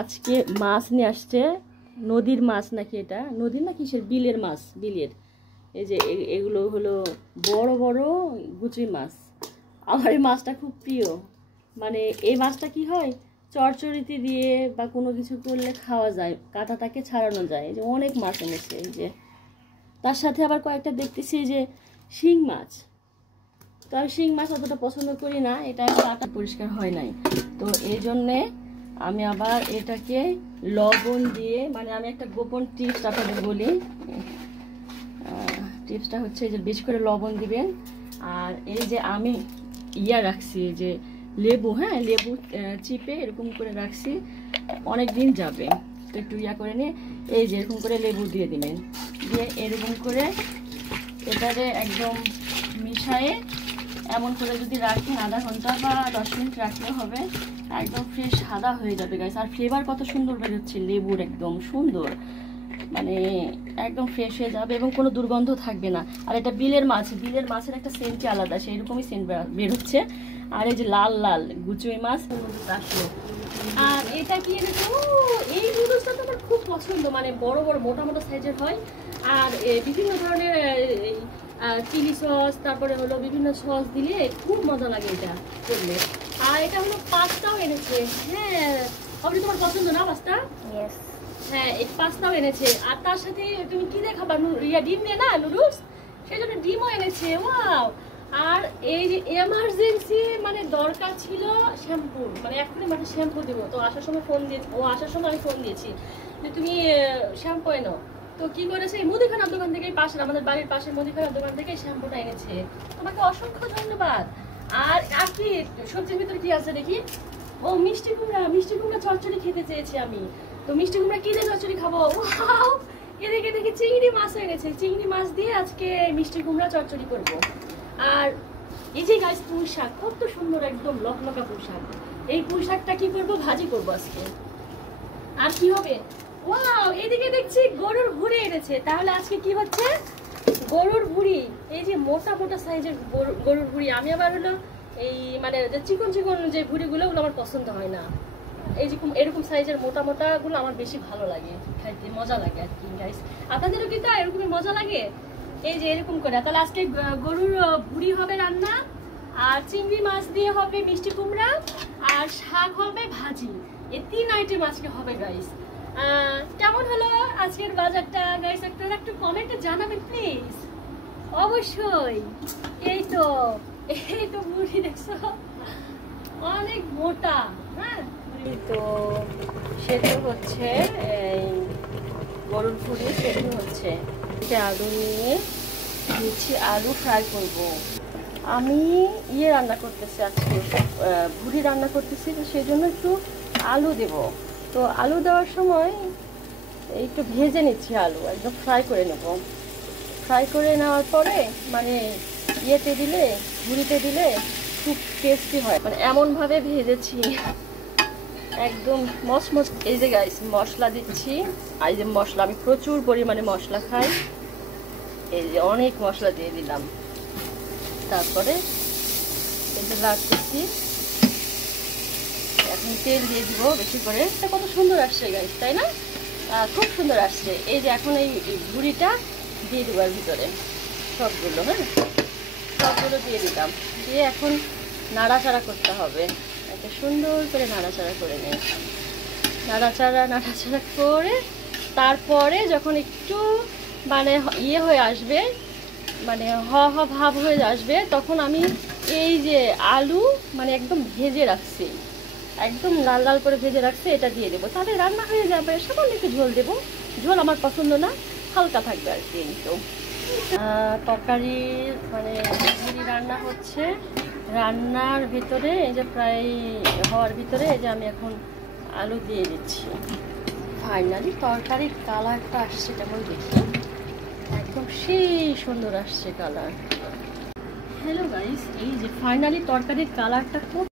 আজকে মাছ নিয়ে আসছে, নদীর মাছ নাকি, এটা নদীর না কিসের, বিলের মাছ, বিলের। এই যে এগুলো হলো বড় বড় গুচি মাছ। আমার এই মাছটা খুব প্রিয়। মানে এই মাছটা কি হয়, চচ্চড়িতে দিয়ে বা কোনো কিছু করলে খাওয়া যায়, কাঁটাটাকে ছাড়ানো যায়। এই যে অনেক মাছ এনেছে, এই যে তার সাথে আবার কয়েকটা দেখতেছি যে শিং মাছ। তো আমি শিং মাছ অতটা পছন্দ করি না, এটা কাঁটা পরিষ্কার হয় নাই। তো এই জন্যে আমি আবার এটাকে লবণ দিয়ে, মানে আমি একটা গোপন টিপস আপনাদের বলি। টিপসটা হচ্ছে যে বেশি করে লবণ দিবেন। আর এই যে আমি রাখছি যে লেবু, হ্যাঁ লেবু চিপে এরকম করে রাখছি, অনেক দিন যাবে। তো একটু করে নিয়ে এই যে এরকম করে লেবু দিয়ে দিবেন, দিয়ে এরকম করে এটারে একদম মিশায়ে এমন করে যদি রাখেন আধা ঘন্টা বা 10 মিনিট রাখলে হবে, একদম ফ্রেশ সাদা হয়ে যাবে গাইস। আর ফ্লেভার কত সুন্দর বেরোচ্ছে লেবুর, একদম সুন্দর, মানে একদম ফ্রেশ হয়ে যাবে এবং কোনো দুর্গন্ধ থাকবে না। আর এটা বিলের মাছ, বিলের মাছের একটা সেন্টই আলাদা, সেইরকমই সেন্ট বেরোচ্ছে। আর এই যে লাল লাল গুচুই মাছ আসলো। আর এটা কি এনেছে, এই নুডলসটা তো আমার খুব পছন্দ, মানে বড় বড় মোটা মোটা সাইজের হয়। আর বিভিন্ন ধরনের চিলি সস, তারপরে হলো বিভিন্ন সস দিলে খুব মজা লাগে এটা করলে। আর এটা হলো পাস্তাও এনেছে। হ্যাঁ আপনি, তোমার পছন্দ না পাস্তা? হ্যাঁ এই পাস্তাও এনেছে। আর তার সাথে তুমি কি দিয়ে খাবার, ডিম দিয়ে না নুডলস, সেই জন্য ডিমও এনেছে। ওয়াও। আর এই যে এমার্জেন্সি মানে দরকার ছিল শ্যাম্পু, মানে এখনই মাঠে শ্যাম্পু দেবো। তো আসার সময় ফোন দিয়েছি, আসার সময় আমি ফোন দিয়েছি যে তুমি শ্যাম্পু এনো। তো কি করেছে, মুদিখানার দোকান থেকে, পাশের আমাদের বাড়ির পাশের মুদিখানার দোকান থেকে শ্যাম্পুটা এনেছে। তোমাকে অসংখ্য ধন্যবাদ। আর কি সবজির ভিতরে কি আছে দেখি, ও মিষ্টি কুমড়া, মিষ্টি কুমড়া চচ্চড়ি খেতে চেয়েছি আমি। তো মিষ্টি কুমড়া কি দিয়ে চচ্চড়ি খাবো? ওয়াও, এদিকে দেখি চিংড়ি মাছ এনেছে, চিংড়ি মাছ দিয়ে আজকে মিষ্টি কুমড়া চচ্চড়ি করবো। আর এই যে গাইস পুঁই শাক, কত সুন্দর একদম লকলকা পুঁই শাক। এই পুঁই শাকটা কি করবো, ভাজি করবো আজকে। আর কি হবে, ওয়াও এদিকে দেখছি গরুর ভুঁড়ি এনেছে। তাহলে আজকে কি হচ্ছে, গরুর ভুঁড়ি, এই যে মোটা মোটা সাইজের গরুর ভুঁড়ি। আমি আবার হলো এই মানে যে চিকন চিকন যে ভুঁড়িগুলো, ওগুলো আমার পছন্দ হয় না। এই যে এরকম সাইজের মোটা মোটা গুলো আমার বেশি ভালো লাগে খাইতে, মজা লাগে আর কি গাইস। আপনাদেরও কি তা এরকমই মজা লাগে? এই যে এরকম করে। তাহলে আজকে গরুর ভুঁড়ি হবে রান্না, আর চিংড়ি মাছ দিয়ে হবে মিষ্টি কুমড়া, আর শাক হবে ভাজি। এই 3 আইটেম আজকে হবে গাইস। কেমন হলো আজকের বাজারটা গাইস, একটু কমেন্টে জানাবেন প্লিজ, অবশ্যই। এই তো মুড়ি দেখছো, অনেক মোটা। হ্যাঁ তো সেদ্ধ হচ্ছে, এই গরুর ভুঁড়ি সেদ্ধ হচ্ছে। আলু নিয়ে দিচ্ছি, আলু ফ্রাই করব। আমি রান্না করতেছি আজকে, ভুঁড়ি রান্না করতেছি, তো সেই জন্য একটু আলু দেব। তো আলু দেওয়ার সময় একটু ভেজে নিচ্ছি, আলু একদম ফ্রাই করে নেব। ফ্রাই করে নেওয়ার পরে মানে দিলে, ভুঁড়িতে দিলে খুব টেস্টি হয়, মানে এমনভাবে ভেজেছি একদম মচমচ। এই যে গাইস মশলা দিচ্ছি, এই যে মশলা, আমি প্রচুর পরিমাণে মশলা খাই, এই যে অনেক মশলা দিয়ে দিলাম। তারপরে এটা রাখতেছি, এখন তেল দিয়ে দিব বেশি করে। এটা কত সুন্দর আসছে গাইস, তাই না? খুব সুন্দর আসছে। এই যে এখন এই ভুঁড়িটা দিয়ে দেবার ভিতরে সবগুলো, হ্যাঁ সবগুলো দিয়ে দিলাম, দিয়ে এখন নাড়াচাড়া করতে হবে। একটা সুন্দর করে নাড়াচাড়া করে নেই, নাড়াচাড়া করে তারপরে যখন একটু মানে হয়ে আসবে, মানে ভাব হয়ে আসবে, তখন আমি এই যে আলু মানে একদম ভেজে রাখছি, একদম লাল লাল করে ভেজে রাখছি, এটা দিয়ে দেবো। তাহলে রান্না হয়ে যাবে। সামান্য একটু ঝোল দেবো, ঝোল আমার পছন্দ না, হালকা থাকবে আর কি। তো তরকারি মানে ভুঁড়ি রান্না হচ্ছে, রান্নার ভিতরে এই যে প্রায় হওয়ার ভিতরে এই যে আমি এখন আলু দিয়ে দিচ্ছি। ফাইনালি তরকারির কালারটা আসছে কেমন দেখি, একদম সেই সুন্দর আসছে কালার। হ্যালো গাইস, এই যে ফাইনালি তরকারির কালারটা খুব